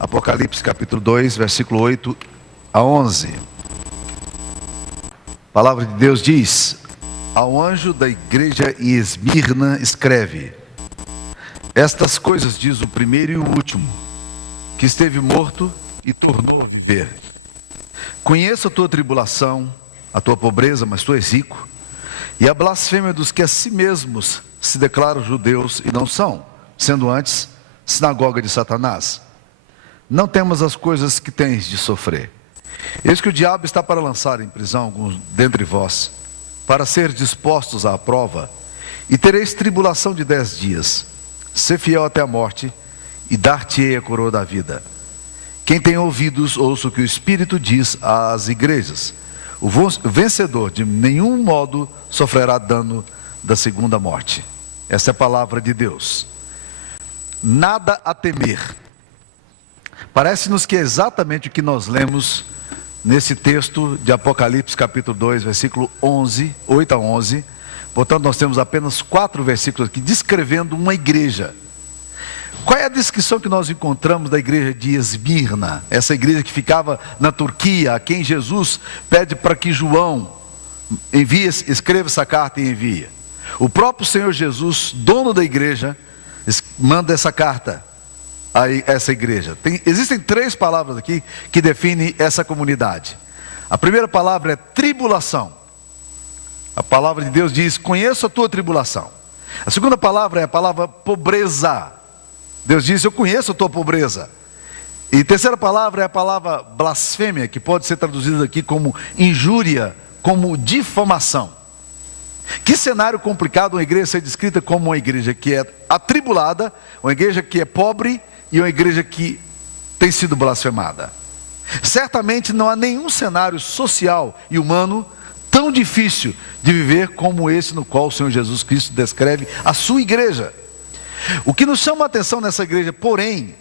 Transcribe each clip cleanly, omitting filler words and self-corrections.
Apocalipse capítulo 2, versículo 8 a 11. A palavra de Deus diz: ao anjo da igreja em Esmirna escreve: estas coisas diz o primeiro e o último, que esteve morto e tornou a viver. Conheço a tua tribulação, a tua pobreza, mas tu és rico, e a blasfêmia dos que a si mesmos se declaram judeus e não são, sendo antes sinagoga de Satanás. Não temas as coisas que tens de sofrer. Eis que o diabo está para lançar em prisão alguns dentre vós, para ser dispostos à prova, e tereis tribulação de 10 dias. Sê fiel até a morte, e dar-te-ei a coroa da vida. Quem tem ouvidos, ouça o que o Espírito diz às igrejas. O vencedor de nenhum modo sofrerá dano da segunda morte. Essa é a palavra de Deus. Nada a temer. Parece-nos que é exatamente o que nós lemos nesse texto de Apocalipse capítulo 2, versículo 11, 8 a 11. Portanto, nós temos apenas 4 versículos aqui descrevendo uma igreja. Qual é a descrição que nós encontramos da igreja de Esmirna? Essa igreja que ficava na Turquia, a quem Jesus pede para que João escreva essa carta e envie. O próprio Senhor Jesus, dono da igreja, manda essa carta a essa igreja. Existem 3 palavras aqui que definem essa comunidade. A primeira palavra é tribulação. A palavra de Deus diz: conheço a tua tribulação. A segunda palavra é a palavra pobreza. Deus diz: eu conheço a tua pobreza. E a terceira palavra é a palavra blasfêmia, que pode ser traduzida aqui como injúria, como difamação. Que cenário complicado uma igreja ser descrita como uma igreja que é atribulada, uma igreja que é pobre e uma igreja que tem sido blasfemada. Certamente não há nenhum cenário social e humano tão difícil de viver como esse no qual o Senhor Jesus Cristo descreve a sua igreja. O que nos chama a atenção nessa igreja, porém,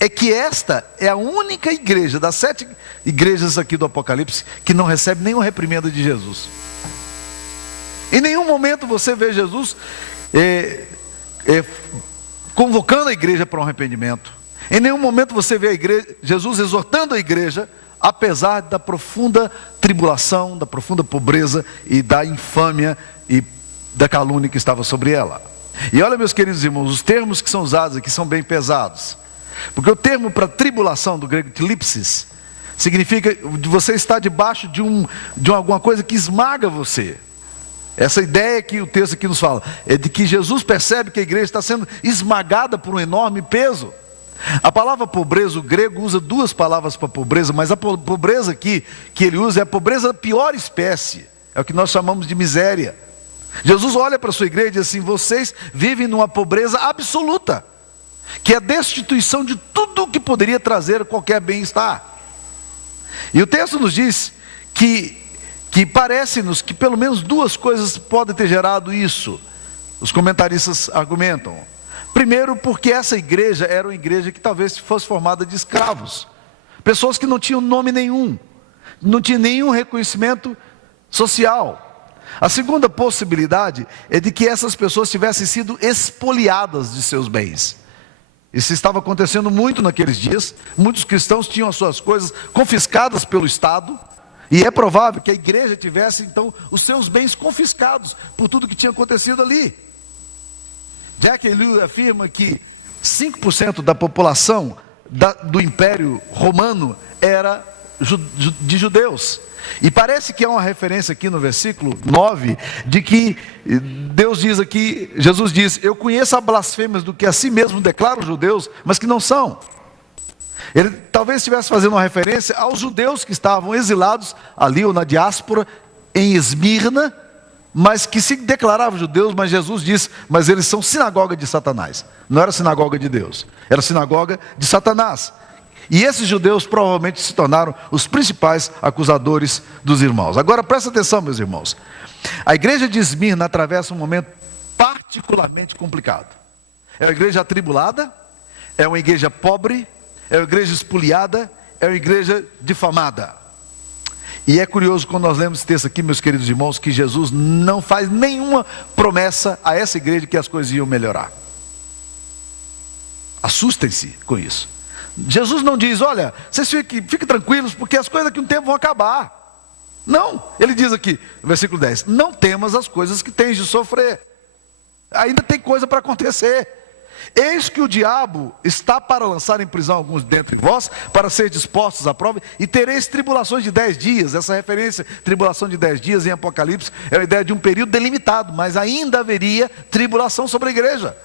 é que esta é a única igreja das 7 igrejas aqui do Apocalipse que não recebe nenhuma reprimenda de Jesus. Em nenhum momento você vê Jesus convocando a igreja para um arrependimento. Em nenhum momento você vê Jesus exortando a igreja, apesar da profunda tribulação, da profunda pobreza e da infâmia e da calúnia que estava sobre ela. E olha, meus queridos irmãos, os termos que são usados aqui são bem pesados. Porque o termo para tribulação, do grego tlipsis, significa de você estar debaixo de alguma coisa que esmaga você. Essa ideia que o texto aqui nos fala é de que Jesus percebe que a igreja está sendo esmagada por um enorme peso. A palavra pobreza, o grego usa 2 palavras para pobreza, mas a pobreza aqui que ele usa é a pobreza da pior espécie. É o que nós chamamos de miséria. Jesus olha para a sua igreja e diz assim: vocês vivem numa pobreza absoluta, que é a destituição de tudo que poderia trazer qualquer bem-estar. E o texto nos diz que parece-nos que pelo menos 2 coisas podem ter gerado isso. Os comentaristas argumentam. Primeiro, porque essa igreja era uma igreja que talvez fosse formada de escravos, pessoas que não tinham nome nenhum, não tinham nenhum reconhecimento social. A segunda possibilidade é de que essas pessoas tivessem sido expoliadas de seus bens. Isso estava acontecendo muito naqueles dias. Muitos cristãos tinham as suas coisas confiscadas pelo Estado, e é provável que a igreja tivesse então os seus bens confiscados por tudo que tinha acontecido ali. Jack Ellul afirma que 5% da população do Império Romano era de judeus. E parece que há uma referência aqui no versículo 9, de que Deus diz aqui, Jesus diz: eu conheço as blasfêmias do que a si mesmo declaram judeus, mas que não são. Ele talvez estivesse fazendo uma referência aos judeus que estavam exilados ali ou na diáspora em Esmirna, mas que se declaravam judeus, mas Jesus diz: mas eles são sinagoga de Satanás. Não era sinagoga de Deus, era sinagoga de Satanás. E esses judeus provavelmente se tornaram os principais acusadores dos irmãos. Agora presta atenção, meus irmãos. A igreja de Esmirna atravessa um momento particularmente complicado. É uma igreja atribulada, é uma igreja pobre, é uma igreja espoliada, é uma igreja difamada. E é curioso quando nós lemos esse texto aqui, meus queridos irmãos, que Jesus não faz nenhuma promessa a essa igreja que as coisas iam melhorar. Assustem-se com isso. Jesus não diz, olha, vocês fiquem tranquilos, porque as coisas daqui a um tempo vão acabar. Não, ele diz aqui, no versículo 10, não temas as coisas que tens de sofrer. Ainda tem coisa para acontecer. Eis que o diabo está para lançar em prisão alguns dentre vós, para ser dispostos à prova, e tereis tribulações de 10 dias. Essa referência, tribulação de 10 dias em Apocalipse, é a ideia de um período delimitado, mas ainda haveria tribulação sobre a igreja.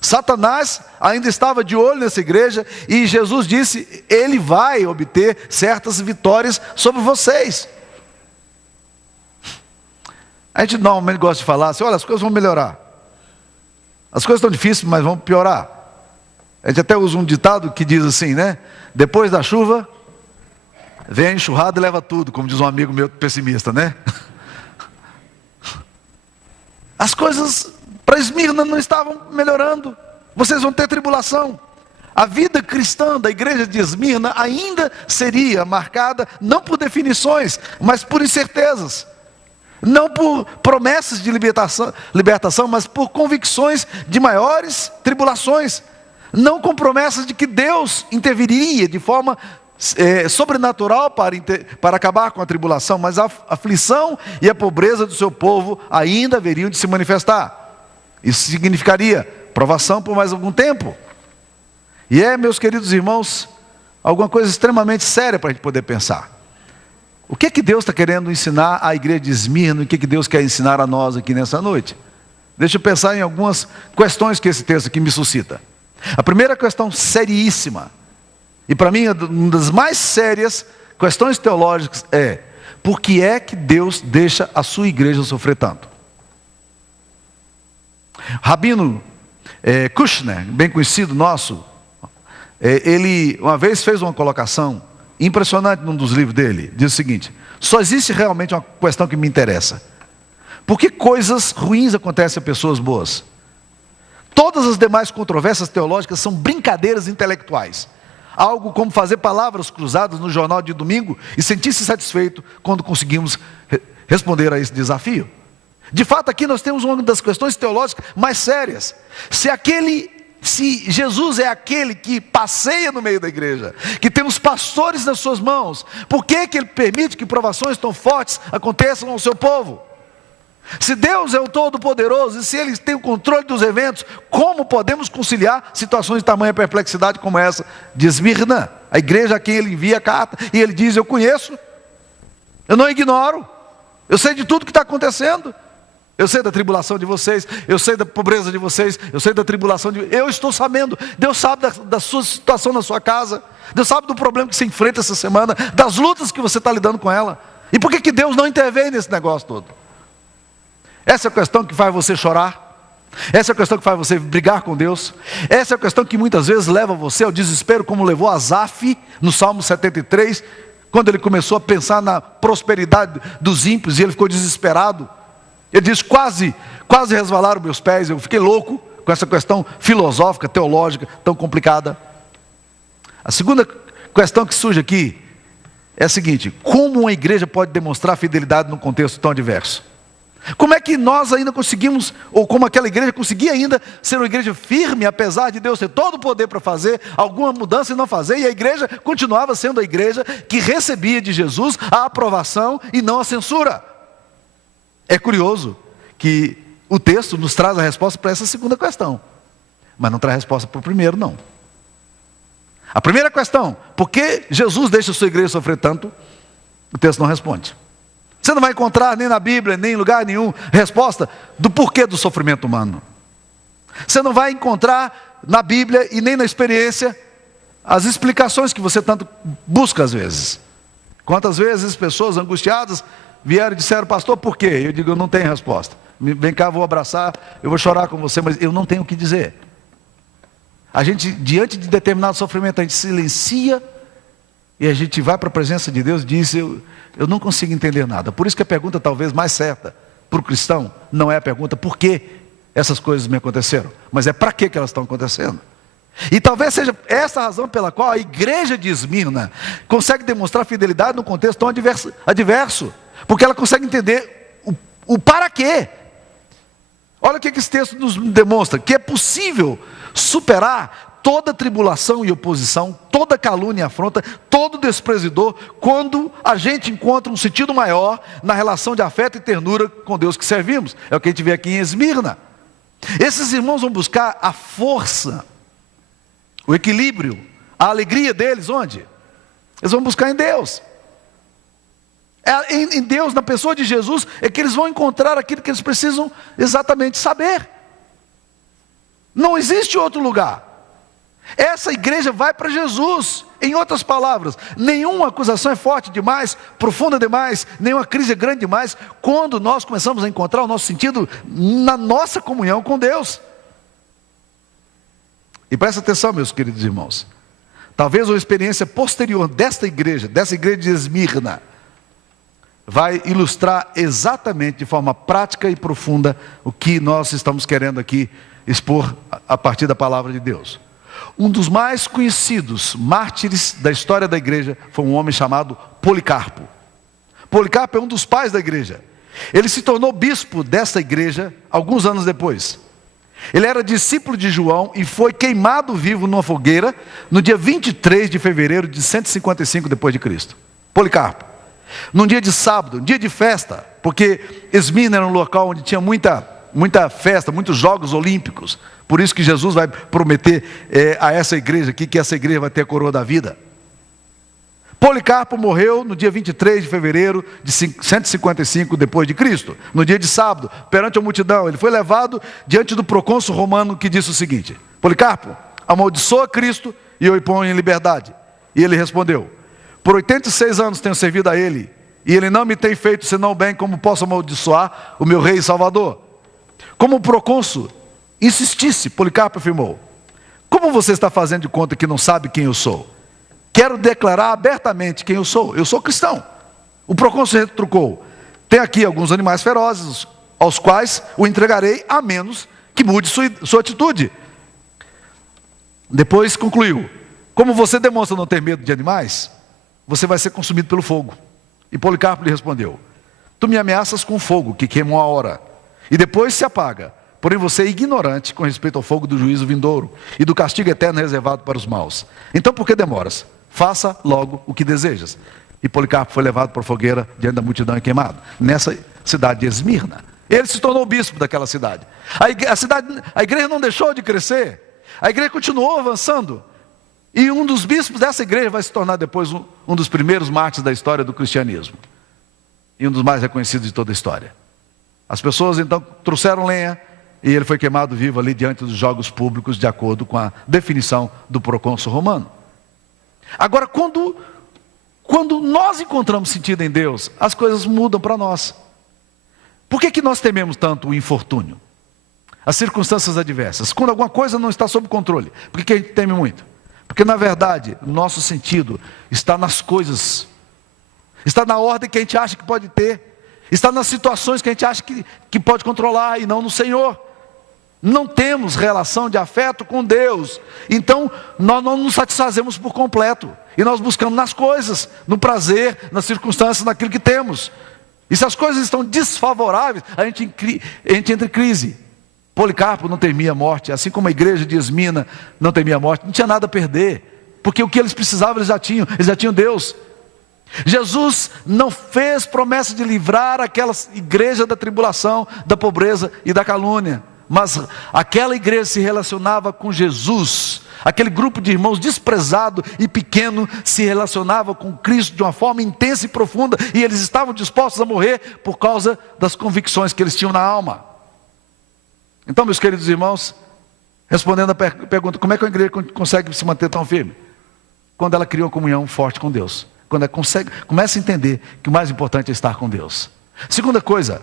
Satanás ainda estava de olho nessa igreja, e Jesus disse, ele vai obter certas vitórias sobre vocês. A gente normalmente gosta de falar assim, olha, as coisas vão melhorar. As coisas estão difíceis, mas vão piorar. A gente até usa um ditado que diz assim, né? Depois da chuva, vem a enxurrada e leva tudo, como diz um amigo meu pessimista, né? As coisas para Esmirna não estavam melhorando. Vocês vão ter tribulação. A vida cristã da igreja de Esmirna ainda seria marcada, não por definições, mas por incertezas. Não por promessas de libertação, mas por convicções de maiores tribulações. Não com promessas de que Deus interviria de forma sobrenatural para acabar com a tribulação, mas a aflição e a pobreza do seu povo ainda haveriam de se manifestar. Isso significaria provação por mais algum tempo. E meus queridos irmãos, alguma coisa extremamente séria para a gente poder pensar. O que é que Deus está querendo ensinar à igreja de Esmirna? O que é que Deus quer ensinar a nós aqui nessa noite? Deixa eu pensar em algumas questões que esse texto aqui me suscita. A primeira questão seríssima, e para mim uma das mais sérias questões teológicas é: por que é que Deus deixa a sua igreja sofrer tanto? Rabino Kushner, bem conhecido nosso, ele uma vez fez uma colocação impressionante num dos livros dele. Diz o seguinte: só existe realmente uma questão que me interessa: por que coisas ruins acontecem a pessoas boas? Todas as demais controvérsias teológicas são brincadeiras intelectuais. Algo como fazer palavras cruzadas no jornal de domingo e sentir-se satisfeito quando conseguimos responder a esse desafio. De fato, aqui nós temos uma das questões teológicas mais sérias. Se Jesus é aquele que passeia no meio da igreja, que tem os pastores nas suas mãos, por que Ele permite que provações tão fortes aconteçam ao seu povo? Se Deus é o Todo-Poderoso, e se Ele tem o controle dos eventos, como podemos conciliar situações de tamanha perplexidade como essa de Esmirna? A igreja a quem Ele envia a carta, e Ele diz: eu conheço, eu não ignoro, eu sei de tudo que está acontecendo. Eu sei da tribulação de vocês, eu sei da pobreza de vocês, eu sei da tribulação de... Eu estou sabendo, Deus sabe da sua situação na sua casa, Deus sabe do problema que você enfrenta essa semana, das lutas que você está lidando com ela. E por que Deus não intervém nesse negócio todo? Essa é a questão que faz você chorar, essa é a questão que faz você brigar com Deus, essa é a questão que muitas vezes leva você ao desespero, como levou Asaf no Salmo 73, quando ele começou a pensar na prosperidade dos ímpios e ele ficou desesperado. Ele diz: quase resvalaram meus pés, eu fiquei louco com essa questão filosófica, teológica, tão complicada. A segunda questão que surge aqui é a seguinte: como uma igreja pode demonstrar fidelidade num contexto tão adverso? Como é que nós ainda conseguimos, ou como aquela igreja conseguia ainda ser uma igreja firme, apesar de Deus ter todo o poder para fazer alguma mudança e não fazer, e a igreja continuava sendo a igreja que recebia de Jesus a aprovação e não a censura? É curioso que o texto nos traz a resposta para essa segunda questão, mas não traz resposta para o primeiro, não. A primeira questão: por que Jesus deixa a sua igreja sofrer tanto? O texto não responde. Você não vai encontrar nem na Bíblia, nem em lugar nenhum, resposta do porquê do sofrimento humano. Você não vai encontrar na Bíblia e nem na experiência as explicações que você tanto busca às vezes. Quantas vezes pessoas angustiadas vieram e disseram: pastor, por quê? Eu digo: eu não tenho resposta. Vem cá, vou abraçar, eu vou chorar com você, mas eu não tenho o que dizer. A gente, diante de determinado sofrimento, a gente silencia e a gente vai para a presença de Deus e diz: eu não consigo entender nada. Por isso que a pergunta talvez mais certa para o cristão não é a pergunta por que essas coisas me aconteceram, mas é para que elas estão acontecendo. E talvez seja essa a razão pela qual a igreja de Esmirna consegue demonstrar fidelidade num contexto tão adverso, porque ela consegue entender o para quê. Olha o que esse texto nos demonstra: que é possível superar toda tribulação e oposição, toda calúnia e afronta, todo desprezidor, quando a gente encontra um sentido maior na relação de afeto e ternura com Deus que servimos. É o que a gente vê aqui em Esmirna. Esses irmãos vão buscar a força, o equilíbrio, a alegria deles, onde? Eles vão buscar em Deus. Em Deus, na pessoa de Jesus, é que eles vão encontrar aquilo que eles precisam exatamente saber. Não existe outro lugar. Essa igreja vai para Jesus. Em outras palavras, nenhuma acusação é forte demais, profunda demais, nenhuma crise é grande demais, quando nós começamos a encontrar o nosso sentido na nossa comunhão com Deus. E presta atenção, meus queridos irmãos. Talvez uma experiência posterior dessa igreja de Esmirna, vai ilustrar exatamente de forma prática e profunda o que nós estamos querendo aqui expor a partir da palavra de Deus. Um dos mais conhecidos mártires da história da igreja foi um homem chamado Policarpo. Policarpo é um dos pais da igreja. Ele se tornou bispo dessa igreja alguns anos depois. Ele era discípulo de João e foi queimado vivo numa fogueira no dia 23 de fevereiro de 155 depois de Cristo. Policarpo. Num dia de sábado, um dia de festa, porque Esmirna era um local onde tinha muita festa, muitos jogos olímpicos. Por isso que Jesus vai prometer a essa igreja aqui, que essa igreja vai ter a coroa da vida. Policarpo morreu no dia 23 de fevereiro de 155 depois de Cristo, no dia de sábado, perante a multidão. Ele foi levado diante do procônsul romano, que disse o seguinte: Policarpo, amaldiçoa Cristo e eu o ponho em liberdade. E ele respondeu: por 86 anos tenho servido a ele, e ele não me tem feito senão bem, como posso amaldiçoar o meu rei e salvador? Como o procônsul insistisse, Policarpo afirmou: como você está fazendo de conta que não sabe quem eu sou? Quero declarar abertamente quem eu sou cristão. O procônsul retrucou: tem aqui alguns animais ferozes, aos quais o entregarei, a menos que mude sua atitude. Depois concluiu: como você demonstra não ter medo de animais, você vai ser consumido pelo fogo. E Policarpo lhe respondeu: tu me ameaças com fogo, que queima uma hora, e depois se apaga. Porém você é ignorante com respeito ao fogo do juízo vindouro, e do castigo eterno reservado para os maus. Então por que demoras? Faça logo o que desejas. E Policarpo foi levado para a fogueira diante da multidão e queimado, nessa cidade de Esmirna. Ele se tornou bispo daquela cidade. A igreja não deixou de crescer, a igreja continuou avançando. E um dos bispos dessa igreja vai se tornar depois um dos primeiros mártires da história do cristianismo. E um dos mais reconhecidos de toda a história. As pessoas então trouxeram lenha, e ele foi queimado vivo ali diante dos jogos públicos, de acordo com a definição do procônsul romano. Agora, quando nós encontramos sentido em Deus, as coisas mudam para nós. Por que nós tememos tanto o infortúnio? As circunstâncias adversas. Quando alguma coisa não está sob controle. Por que a gente teme muito? Porque na verdade, o nosso sentido está nas coisas. Está na ordem que a gente acha que pode ter. Está nas situações que a gente acha que pode controlar e não no Senhor. Não temos relação de afeto com Deus. Então, nós não nos satisfazemos por completo. E nós buscamos nas coisas, no prazer, nas circunstâncias, naquilo que temos. E se as coisas estão desfavoráveis, a gente entra em crise. Policarpo não temia a morte, assim como a igreja de Esmirna não temia a morte. Não tinha nada a perder, porque o que eles precisavam eles já tinham Deus. Jesus não fez promessa de livrar aquela igreja da tribulação, da pobreza e da calúnia. Mas aquela igreja se relacionava com Jesus. Aquele grupo de irmãos desprezado e pequeno se relacionava com Cristo de uma forma intensa e profunda. E eles estavam dispostos a morrer por causa das convicções que eles tinham na alma. Então, meus queridos irmãos, respondendo a pergunta: como é que a igreja consegue se manter tão firme? Quando ela cria uma comunhão forte com Deus. Quando ela começa a entender que o mais importante é estar com Deus. Segunda coisa,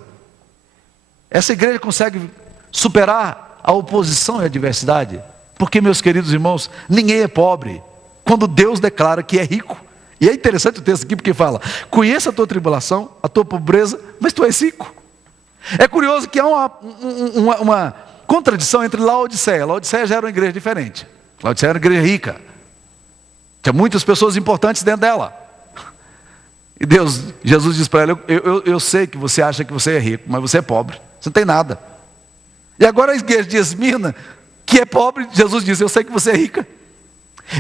essa igreja consegue superar a oposição e a adversidade, porque, meus queridos irmãos, ninguém é pobre quando Deus declara que é rico. E é interessante o texto aqui porque fala: conheça a tua tribulação, a tua pobreza, mas tu és rico. É curioso que há uma contradição entre Laodiceia. Laodiceia já era uma igreja diferente. Laodiceia era uma igreja rica, tinha muitas pessoas importantes dentro dela. E Jesus diz para ela: eu sei que você acha que você é rico, mas você é pobre, você não tem nada. E agora a igreja de Esmirna, que é pobre, Jesus diz: eu sei que você é rica.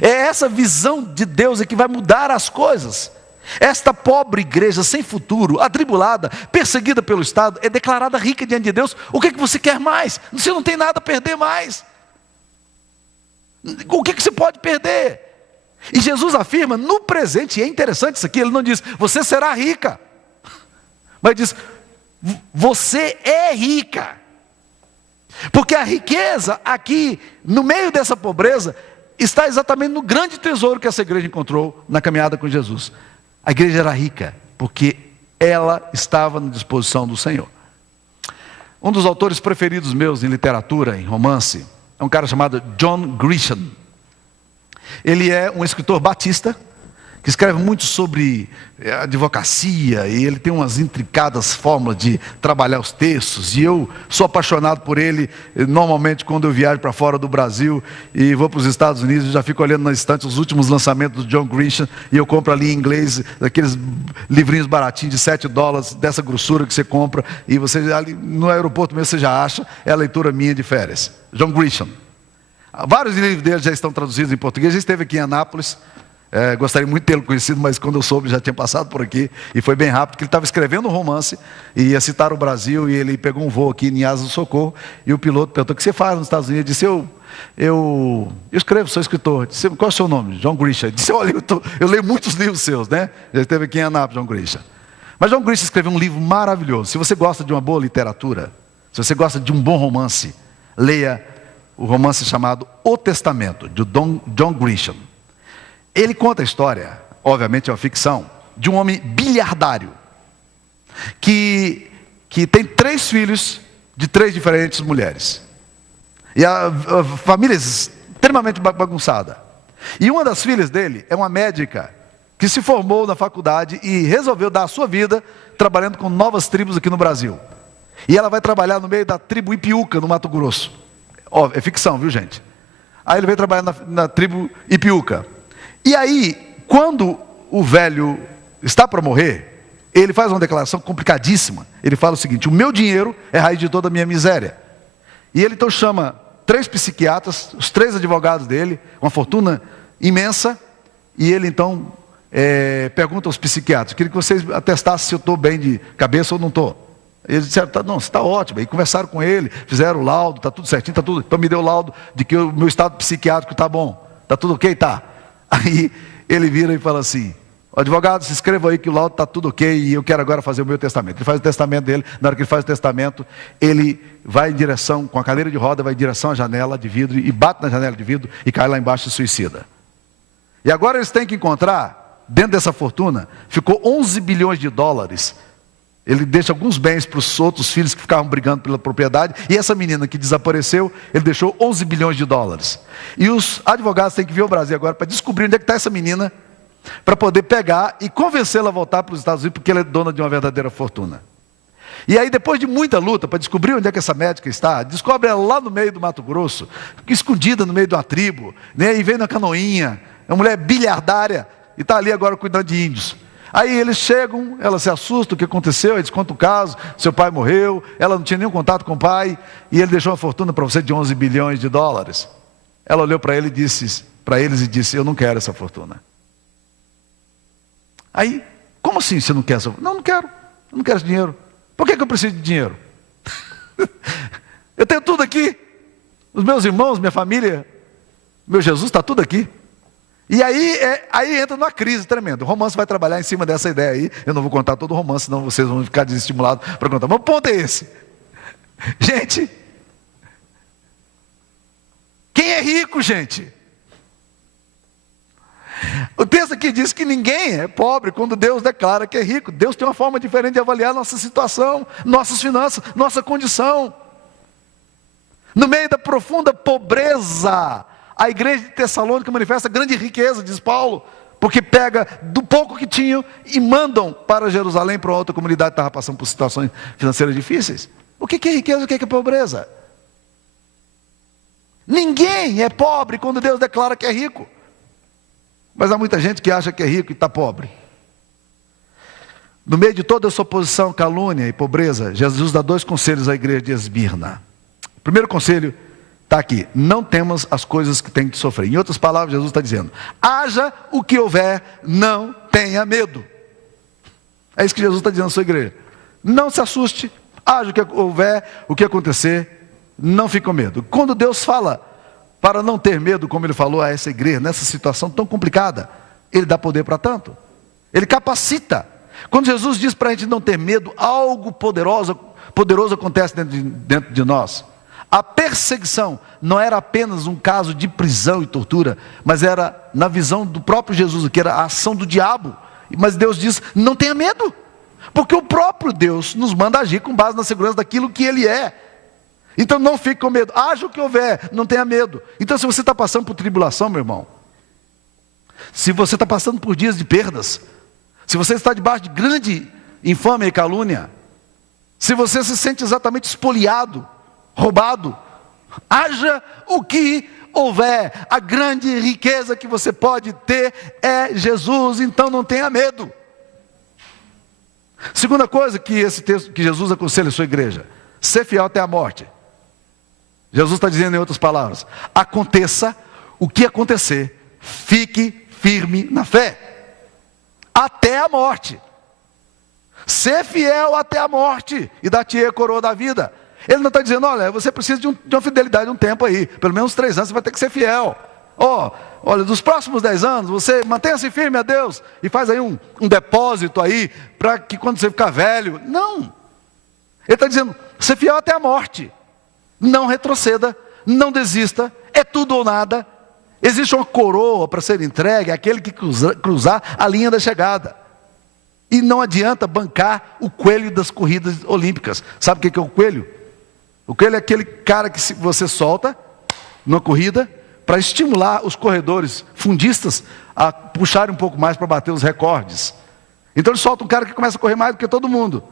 É essa visão de Deus que vai mudar as coisas. Esta pobre igreja sem futuro, atribulada, perseguida pelo Estado, é declarada rica diante de Deus. O que você quer mais? Você não tem nada a perder mais. O que você pode perder? E Jesus afirma no presente, e é interessante isso aqui, ele não diz: você será rica, mas diz: você é rica. Porque a riqueza aqui, no meio dessa pobreza, está exatamente no grande tesouro que essa igreja encontrou na caminhada com Jesus. A igreja era rica, porque ela estava na disposição do Senhor. Um dos autores preferidos meus em literatura, em romance, é um cara chamado John Grisham. Ele é um escritor batista, que escreve muito sobre advocacia, e ele tem umas intricadas fórmulas de trabalhar os textos, e eu sou apaixonado por ele. Normalmente quando eu viajo para fora do Brasil e vou para os Estados Unidos, eu já fico olhando na estante os últimos lançamentos do John Grisham, e eu compro ali em inglês, aqueles livrinhos baratinhos de $7, dessa grossura que você compra, e você ali no aeroporto mesmo você já acha. É a leitura minha de férias. John Grisham. Vários livros dele já estão traduzidos em português. Ele esteve aqui em Anápolis. Gostaria muito de tê-lo conhecido, mas quando eu soube já tinha passado por aqui, e foi bem rápido, porque ele estava escrevendo um romance e ia citar o Brasil, e ele pegou um voo aqui em Asa do Socorro, e o piloto perguntou: o que você faz nos Estados Unidos? Ele disse: eu escrevo, sou escritor. Disse: qual é o seu nome? John Grisham. Ele disse: olha, eu leio muitos livros seus, né? Já esteve aqui em Anápolis, John Grisham. Mas John Grisham escreveu um livro maravilhoso. Se você gosta de uma boa literatura, se você gosta de um bom romance, leia o romance chamado O Testamento, de John Grisham. Ele conta a história, obviamente é uma ficção, de um homem bilhardário, que tem 3 filhos de 3 diferentes mulheres. E a família é extremamente bagunçada. E uma das filhas dele é uma médica que se formou na faculdade e resolveu dar a sua vida trabalhando com novas tribos aqui no Brasil. E ela vai trabalhar no meio da tribo Ipiúca, no Mato Grosso. É ficção, viu, gente? Aí ele veio trabalhar na tribo Ipiúca. E aí, quando o velho está para morrer, ele faz uma declaração complicadíssima. Ele fala o seguinte: o meu dinheiro é a raiz de toda a minha miséria. E ele então chama 3 psiquiatras, os 3 advogados dele, uma fortuna imensa, e ele então pergunta aos psiquiatras: queria que vocês atestassem se eu estou bem de cabeça ou não estou. Eles disseram: não, você está ótimo. E conversaram com ele, fizeram o laudo, está tudo certinho, está tudo. Então me deu o laudo de que o meu estado psiquiátrico está bom. Está tudo ok? Está. Aí ele vira e fala assim: advogado, se inscreva aí que o laudo está tudo ok, e eu quero agora fazer o meu testamento. Ele faz o testamento dele. Na hora que ele faz o testamento, ele vai em direção, com a cadeira de roda, vai em direção à janela de vidro, e bate na janela de vidro, e cai lá embaixo e suicida. E agora eles têm que encontrar, dentro dessa fortuna, ficou $11 bilhões. Ele deixa alguns bens para os outros filhos que ficavam brigando pela propriedade, e essa menina que desapareceu, ele deixou $11 bilhões. E os advogados têm que vir ao Brasil agora para descobrir onde é que está essa menina, para poder pegar e convencê-la a voltar para os Estados Unidos, porque ela é dona de uma verdadeira fortuna. E aí, depois de muita luta para descobrir onde é que essa médica está, descobre ela lá no meio do Mato Grosso, escondida no meio de uma tribo, né? E vem na canoinha, é uma mulher bilhardária, e está ali agora cuidando de índios. Aí eles chegam, ela se assusta: o que aconteceu? Eles contam o caso: seu pai morreu, ela não tinha nenhum contato com o pai, e ele deixou uma fortuna para você de $11 bilhões. Ela olhou para ele e disse, para eles e disse: eu não quero essa fortuna. Aí: como assim você não quer essa fortuna? Não quero, eu não quero esse dinheiro. Por que eu preciso de dinheiro? Eu tenho tudo aqui, os meus irmãos, minha família, meu Jesus está tudo aqui. E aí entra numa crise tremenda. O romance vai trabalhar em cima dessa ideia aí. Eu não vou contar todo o romance, senão vocês vão ficar desestimulados para contar. Mas o ponto é esse. Gente, quem é rico, gente? O texto aqui diz que ninguém é pobre quando Deus declara que é rico. Deus tem uma forma diferente de avaliar nossa situação, nossas finanças, nossa condição. No meio da profunda pobreza, a igreja de Tessalônica manifesta grande riqueza, diz Paulo, porque pega do pouco que tinham e mandam para Jerusalém, para uma outra comunidade que estava passando por situações financeiras difíceis. O que é riqueza e o que é pobreza? Ninguém é pobre quando Deus declara que é rico. Mas há muita gente que acha que é rico e está pobre. No meio de toda essa oposição, calúnia e pobreza, Jesus dá 2 conselhos à igreja de Esmirna. O primeiro conselho está aqui: não temas as coisas que tem que sofrer. Em outras palavras, Jesus está dizendo: haja o que houver, não tenha medo. É isso que Jesus está dizendo à sua igreja. Não se assuste, haja o que houver, o que acontecer, não fique com medo. Quando Deus fala para não ter medo, como Ele falou a essa igreja, nessa situação tão complicada, Ele dá poder para tanto. Ele capacita. Quando Jesus diz para a gente não ter medo, algo poderoso acontece dentro de nós. A perseguição não era apenas um caso de prisão e tortura, mas era, na visão do próprio Jesus, que era a ação do diabo. Mas Deus diz: não tenha medo, porque o próprio Deus nos manda agir com base na segurança daquilo que Ele é. Então não fique com medo, haja o que houver, não tenha medo. Então, se você está passando por tribulação, meu irmão, se você está passando por dias de perdas, se você está debaixo de grande infâmia e calúnia, se você se sente exatamente espoliado, roubado, haja o que houver, a grande riqueza que você pode ter é Jesus, então não tenha medo. Segunda coisa que esse texto, que Jesus aconselha a sua igreja: ser fiel até a morte. Jesus está dizendo, em outras palavras: aconteça o que acontecer, fique firme na fé, até a morte. Ser fiel até a morte, e dar-te-ei a coroa da vida. Ele não está dizendo: olha, você precisa de uma fidelidade um tempo aí, pelo menos 3 anos você vai ter que ser fiel. Olha, dos próximos 10 anos, você mantenha-se firme a Deus, e faz aí um depósito aí, para que quando você ficar velho. Não. Ele está dizendo: ser fiel até a morte. Não retroceda, não desista, é tudo ou nada. Existe uma coroa para ser entregue àquele que cruzar a linha da chegada. E não adianta bancar o coelho das corridas olímpicas. Sabe o que é o coelho? O coelho é aquele cara que você solta numa corrida para estimular os corredores fundistas a puxarem um pouco mais para bater os recordes. Então ele solta um cara que começa a correr mais do que todo mundo.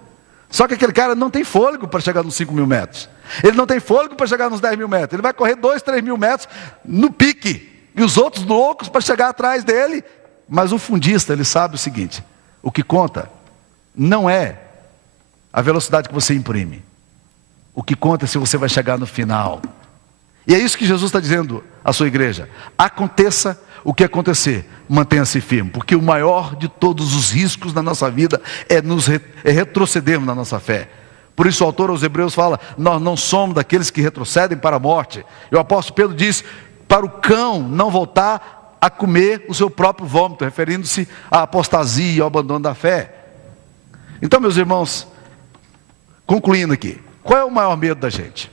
Só que aquele cara não tem fôlego para chegar nos 5.000 metros. Ele não tem fôlego para chegar nos 10.000 metros. Ele vai correr 2, 3.000 metros no pique. E os outros loucos para chegar atrás dele. Mas o fundista, ele sabe o seguinte: o que conta não é a velocidade que você imprime. O que conta é se você vai chegar no final. E é isso que Jesus está dizendo à sua igreja: aconteça o que acontecer, mantenha-se firme, porque o maior de todos os riscos na nossa vida é retrocedermos na nossa fé. Por isso o autor aos Hebreus fala: nós não somos daqueles que retrocedem para a morte. E o apóstolo Pedro diz: para o cão não voltar a comer o seu próprio vômito, referindo-se à apostasia e ao abandono da fé. Então, meus irmãos, concluindo aqui, qual é o maior medo da gente?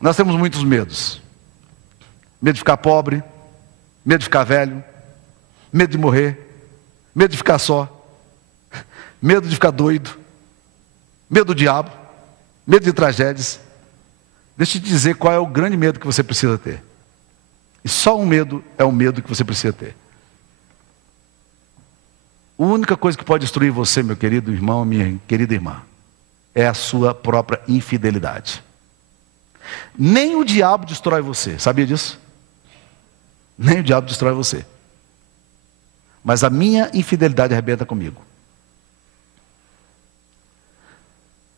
Nós temos muitos medos: medo de ficar pobre, medo de ficar velho, medo de morrer, medo de ficar só, medo de ficar doido, medo do diabo, medo de tragédias. Deixa eu te dizer qual é o grande medo que você precisa ter. E só um medo é o medo que você precisa ter. A única coisa que pode destruir você, meu querido irmão, minha querida irmã, é a sua própria infidelidade. Nem o diabo destrói você, sabia disso? Nem o diabo destrói você. Mas a minha infidelidade arrebenta comigo.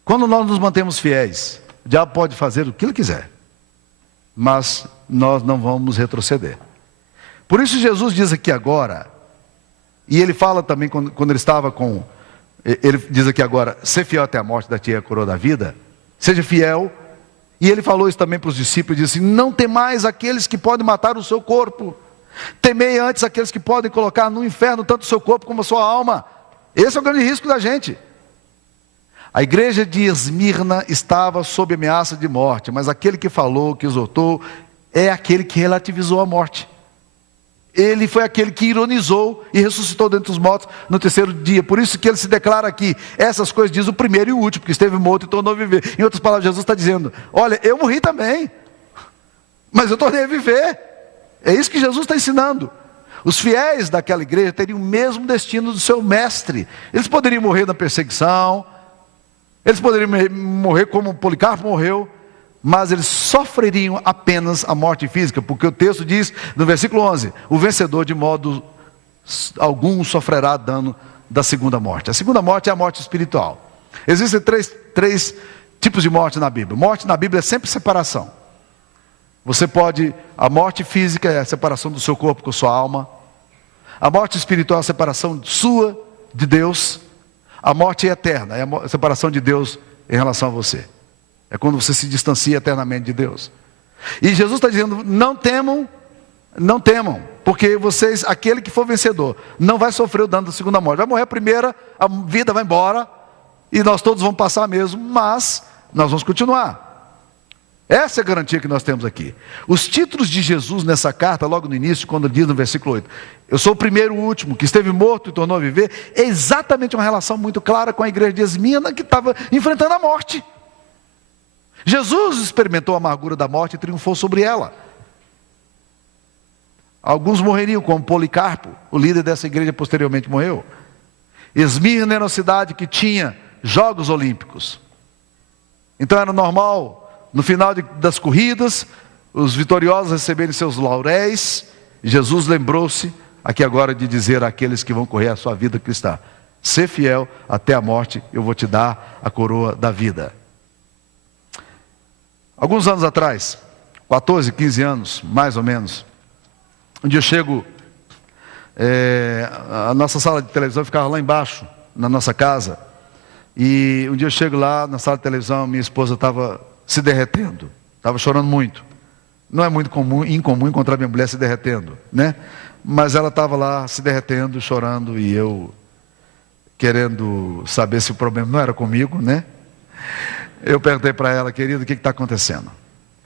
Quando nós nos mantemos fiéis, o diabo pode fazer o que ele quiser, mas nós não vamos retroceder. Por isso Jesus diz aqui agora, e ele fala também quando ele estava com... Ele diz aqui agora: ser fiel até a morte, dar-te-ei a coroa da vida. Seja fiel. E ele falou isso também para os discípulos, ele disse: não temais aqueles que podem matar o seu corpo, temei antes aqueles que podem colocar no inferno tanto o seu corpo como a sua alma. Esse é o grande risco da gente. A igreja de Esmirna estava sob ameaça de morte, mas aquele que falou, que exortou, é aquele que relativizou a morte. Ele foi aquele que ironizou e ressuscitou dentre os mortos no 3º dia. Por isso que ele se declara aqui: essas coisas diz o primeiro e o último, que esteve morto e tornou a viver. Em outras palavras, Jesus está dizendo: olha, eu morri também, mas eu tornei a viver. É isso que Jesus está ensinando. Os fiéis daquela igreja teriam o mesmo destino do seu mestre. Eles poderiam morrer na perseguição, eles poderiam morrer como Policarpo morreu, mas eles sofreriam apenas a morte física, porque o texto diz no versículo 11: o vencedor de modo algum sofrerá dano da segunda morte. A segunda morte é a morte espiritual. Existem três tipos de morte na Bíblia. Morte na Bíblia é sempre separação. Você pode, a morte física é a separação do seu corpo com a sua alma. A morte espiritual é a separação sua de Deus. A morte eterna é a separação de Deus em relação a você. É quando você se distancia eternamente de Deus. E Jesus está dizendo, não temam, porque vocês, aquele que for vencedor, não vai sofrer o dano da segunda morte. Vai morrer a primeira, a vida vai embora, e nós todos vamos passar mesmo, mas nós vamos continuar. Essa é a garantia que nós temos aqui. Os títulos de Jesus nessa carta, logo no início, quando diz no versículo 8, eu sou o primeiro e o último, que esteve morto e tornou a viver, é exatamente uma relação muito clara com a igreja de Esmirna, que estava enfrentando a morte. Jesus experimentou a amargura da morte e triunfou sobre ela. Alguns morreriam, como Policarpo, o líder dessa igreja, posteriormente morreu. Esmirna era uma cidade que tinha Jogos Olímpicos. Então era normal, no final das corridas, os vitoriosos receberem seus lauréis. Jesus lembrou-se aqui agora de dizer àqueles que vão correr a sua vida cristã: ser fiel até a morte, eu vou te dar a coroa da vida. Alguns anos atrás, 14, 15 anos, mais ou menos, um dia eu chego, a nossa sala de televisão ficava lá embaixo, na nossa casa, e um dia eu chego lá na sala de televisão, minha esposa estava se derretendo, estava chorando muito. Não é muito incomum encontrar minha mulher se derretendo, né? Mas ela estava lá se derretendo, chorando, e eu querendo saber se o problema não era comigo, né? Eu perguntei para ela: querida, o que está acontecendo?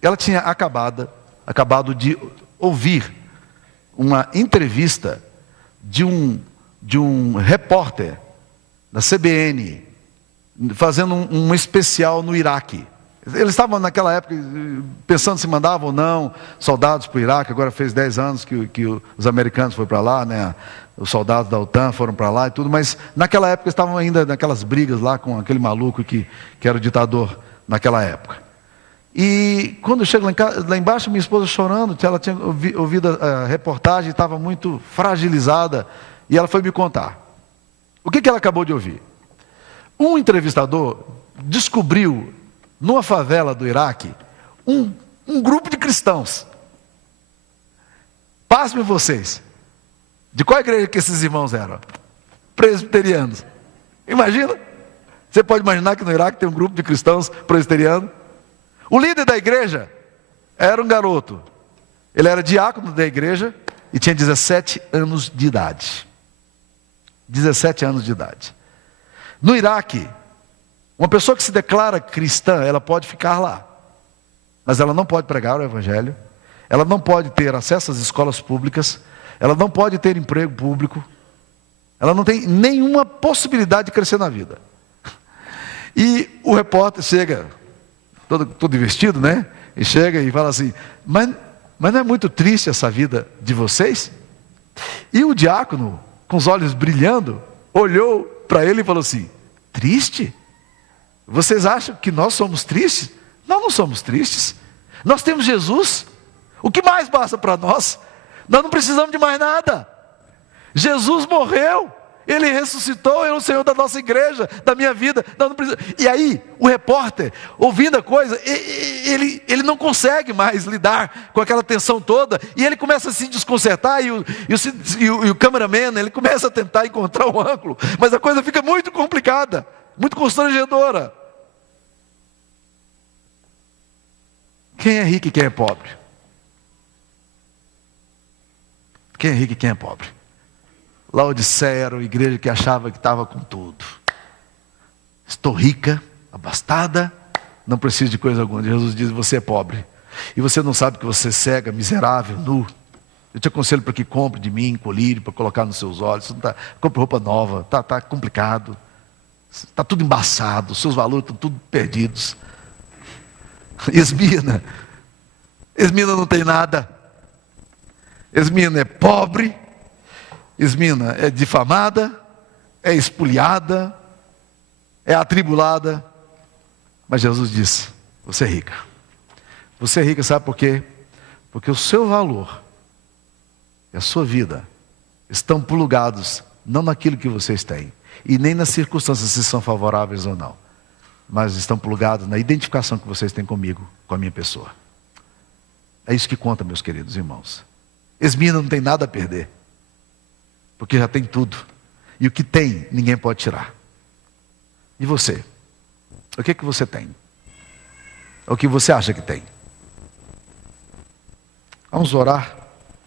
Ela tinha acabado de ouvir uma entrevista de um repórter da CBN, fazendo um especial no Iraque. Eles estavam naquela época pensando se mandavam ou não soldados para o Iraque. Agora fez 10 anos que os americanos foram para lá, né? Os soldados da OTAN foram para lá e tudo, mas naquela época estavam ainda naquelas brigas lá com aquele maluco que era o ditador naquela época. E quando eu chego lá embaixo, minha esposa chorando, ela tinha ouvido a reportagem, estava muito fragilizada, e ela foi me contar. O que ela acabou de ouvir? Um entrevistador descobriu, numa favela do Iraque, um grupo de cristãos. Pasmem vocês. De qual igreja que esses irmãos eram? Presbiterianos. Imagina. Você pode imaginar que no Iraque tem um grupo de cristãos presbiterianos? O líder da igreja era um garoto. Ele era diácono da igreja e tinha 17 anos de idade. 17 anos de idade. No Iraque, uma pessoa que se declara cristã, ela pode ficar lá. Mas ela não pode pregar o evangelho. Ela não pode ter acesso às escolas públicas. Ela não pode ter emprego público. Ela não tem nenhuma possibilidade de crescer na vida. E o repórter chega, todo vestido, né? E chega e fala assim: mas não é muito triste essa vida de vocês? E o diácono, com os olhos brilhando, olhou para ele e falou assim: triste? Vocês acham que nós somos tristes? Nós não somos tristes. Nós temos Jesus. O que mais basta para nós? Nós não precisamos de mais nada. Jesus morreu, Ele ressuscitou, Ele é o Senhor da nossa igreja, da minha vida. Nós não precisamos. E aí, o repórter, ouvindo a coisa, ele não consegue mais lidar com aquela tensão toda, e ele começa a se desconcertar, e o cameraman, ele começa a tentar encontrar um ângulo, mas a coisa fica muito complicada, muito constrangedora. Quem é rico e quem é pobre? Quem é rico e quem é pobre? Laodiceia era uma igreja que achava que estava com tudo. Estou rica, abastada, não preciso de coisa alguma. Jesus diz: você é pobre, e você não sabe que você é cega, miserável, nu. Eu te aconselho para que compre de mim colírio para colocar nos seus olhos. Compre roupa nova, está complicado, está tudo embaçado, os seus valores estão tudo perdidos. Esmirna não tem nada. Esmirna é pobre, Esmirna é difamada, é espoliada, é atribulada. Mas Jesus disse: você é rica. Você é rica, sabe por quê? Porque o seu valor e a sua vida estão plugados não naquilo que vocês têm, e nem nas circunstâncias se são favoráveis ou não, mas estão plugados na identificação que vocês têm comigo, com a minha pessoa. É isso que conta, meus queridos irmãos. Esmina não tem nada a perder, porque já tem tudo. E o que tem, ninguém pode tirar. E você? O que é que você tem? O que você acha que tem? Vamos orar.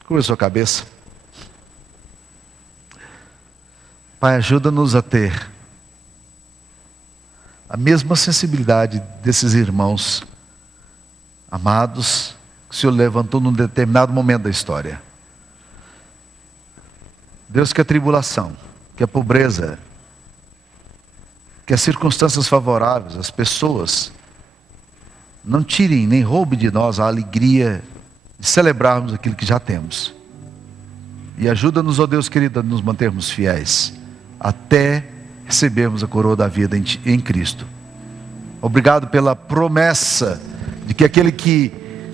Curva a sua cabeça. Pai, ajuda-nos a ter a mesma sensibilidade desses irmãos amados que o Senhor levantou num determinado momento da história. Deus, que a tribulação, que a pobreza, que as circunstâncias favoráveis, as pessoas, não tirem nem roubem de nós a alegria de celebrarmos aquilo que já temos. E ajuda-nos, ó Deus querido, a nos mantermos fiéis até recebermos a coroa da vida em Cristo. Obrigado pela promessa de que aquele que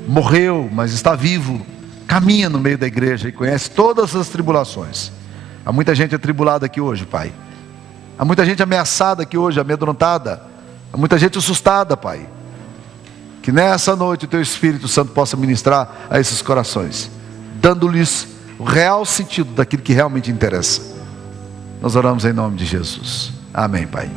morreu, mas está vivo, caminha no meio da igreja e conhece todas as tribulações. Há muita gente atribulada aqui hoje, Pai. Há muita gente ameaçada aqui hoje, amedrontada. Há muita gente assustada, Pai. Que nessa noite o Teu Espírito Santo possa ministrar a esses corações, dando-lhes o real sentido daquilo que realmente interessa. Nós oramos em nome de Jesus. Amém, Pai.